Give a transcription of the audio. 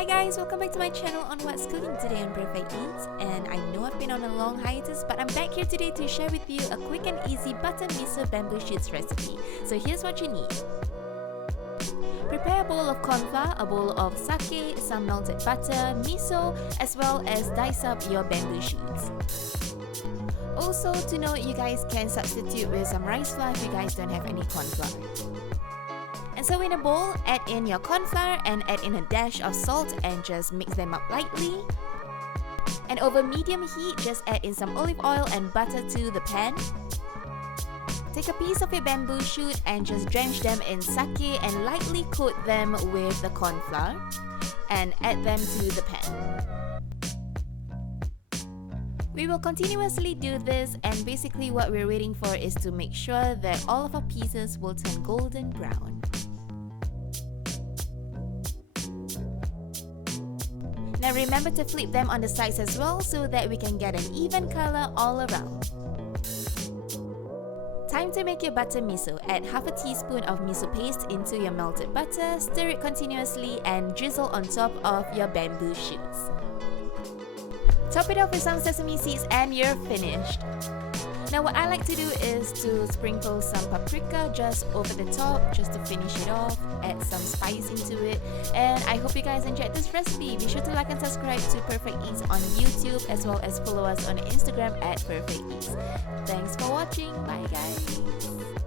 Hi guys, welcome back to my channel on What's Cooking today on Perfect Eats. And I know I've been on a long hiatus, but I'm back here today to share with you a quick and easy butter miso bamboo shoots recipe. So here's what you need. Prepare a bowl of corn flour, a bowl of sake, some melted butter, miso, as well as dice up your bamboo shoots. Also to note, you guys can substitute with some rice flour if you guys don't have any corn flour. And so in a bowl, add in your corn flour and add in a dash of salt and just mix them up lightly. And over medium heat, just add in some olive oil and butter to the pan. Take a piece of your bamboo shoot and just drench them in sake and lightly coat them with the corn flour and add them to the pan. We will continuously do this, and basically what we're waiting for is to make sure that all of our pieces will turn golden brown. Now remember to flip them on the sides as well so that we can get an even color all around. Time to make your butter miso. Add half a teaspoon of miso paste into your melted butter, stir it continuously and drizzle on top of your bamboo shoots. Top it off with some sesame seeds and you're finished. Now what I like to do is to sprinkle some paprika just over the top just to finish it off, add some spice into it, and I hope you guys enjoyed this recipe. Be sure to like and subscribe to Perfect Eats on YouTube as well as follow us on Instagram at Perfect Eats. Thanks for watching, bye guys!